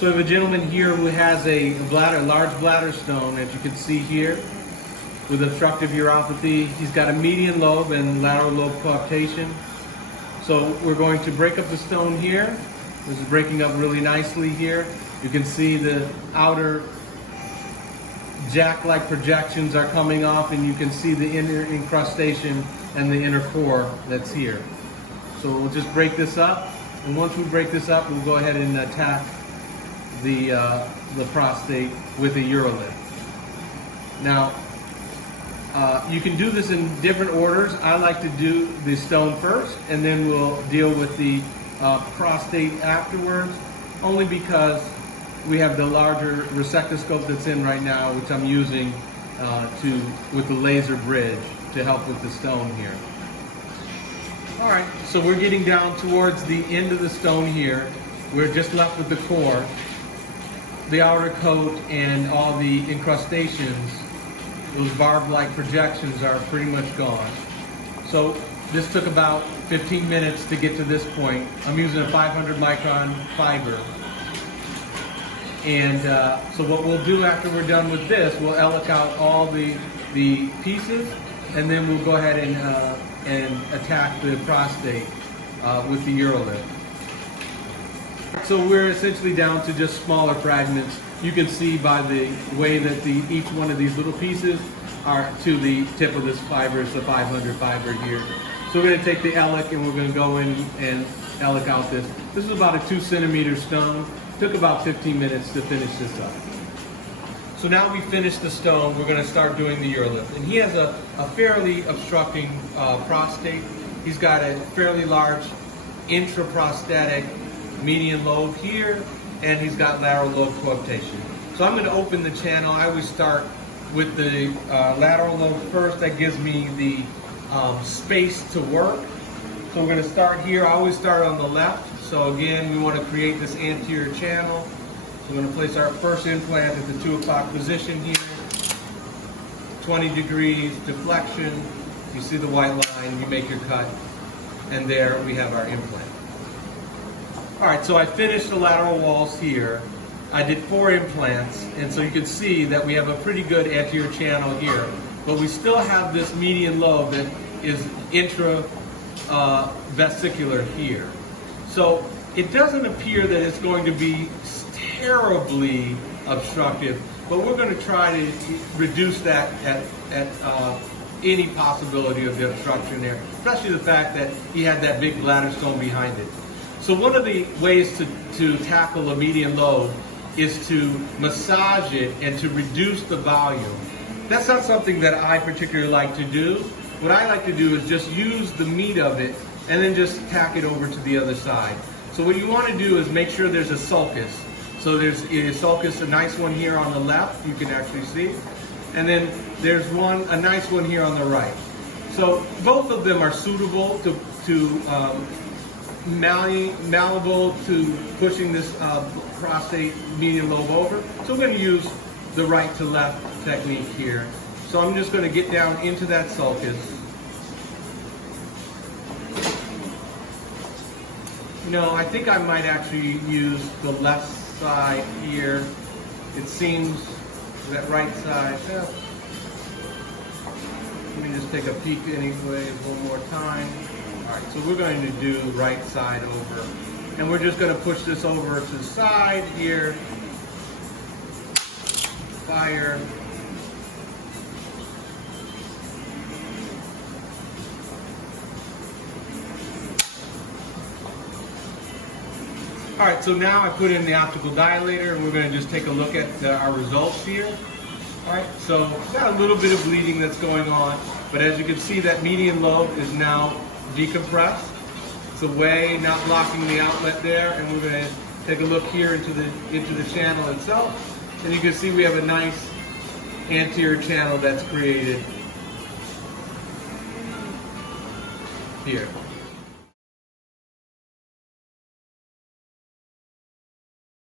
So we have a gentleman here who has a large bladder stone, as you can see here, with obstructive uropathy. He's got a median lobe and lateral lobe coaptation. So we're going to break up the stone here. This is breaking up really nicely here. You can see the outer jack-like projections are coming off, and you can see the inner incrustation and the inner core that's here. So we'll just break this up, and once we break this up, we'll go ahead and attack the prostate with a UroLift. Now, you can do this in different orders. I like to do the stone first, and then we'll deal with the prostate afterwards, only because we have the larger resectoscope that's in right now, which I'm using with the laser bridge to help with the stone here. All right, so we're getting down towards the end of the stone here. We're just left with the core, the outer coat, and all the incrustations. Those barb-like projections are pretty much gone. So this took about 15 minutes to get to this point. I'm using a 500 micron fiber. And so what we'll do after we're done with this, we'll elec out all the pieces, and then we'll go ahead and attack the prostate with the UroLift. So we're essentially down to just smaller fragments. You can see by the way that each one of these little pieces are to the tip of this fiber. It's the 500 fiber here. So we're going to take the elec and we're going to go in and elec out this. This is about a 2 centimeter stone. Took about 15 minutes to finish this up. So now we finished the stone, we're going to start doing the UroLift. And he has a fairly obstructing prostate. He's got a fairly large intraprostatic median lobe here, and he's got lateral lobe coaptation. So I'm going to open the channel. I always start with the lateral lobe first. That gives me the space to work. So we're going to start here. I always start on the left. So again, we want to create this anterior channel. So we're going to place our first implant at the 2 o'clock position here. 20 degrees deflection. You see the white line, you make your cut, and there we have our implant. All right, so I finished the lateral walls here. I did 4 implants, and so you can see that we have a pretty good anterior channel here, but we still have this median lobe that is intravesicular here. So it doesn't appear that it's going to be terribly obstructive, but we're going to try to reduce that at any possibility of the obstruction there, especially the fact that he had that big bladder stone behind it. So one of the ways to tackle a median lobe is to massage it and to reduce the volume. That's not something that I particularly like to do. What I like to do is just use the meat of it and then just tack it over to the other side. So what you want to do is make sure there's a sulcus. So there's a sulcus, a nice one here on the left, you can actually see. And then there's a nice one here on the right. So both of them are suitable malleable to pushing this prostate median lobe over. So we're going to use the right to left technique here. So I'm just going to get down into that sulcus. You know, I think I might actually use the left side here. It seems that right side. Yeah. Let me just take a peek anyways one more time. All right, so we're going to do right side over. And we're just going to push this over to the side here. Fire. All right, so now I put in the optical dilator, and we're going to just take a look at our results here. All right, so got a little bit of bleeding that's going on, but as you can see, that median lobe is now decompressed. It's away, not blocking the outlet there, and we're going to take a look here into the channel itself, and you can see we have a nice anterior channel that's created here.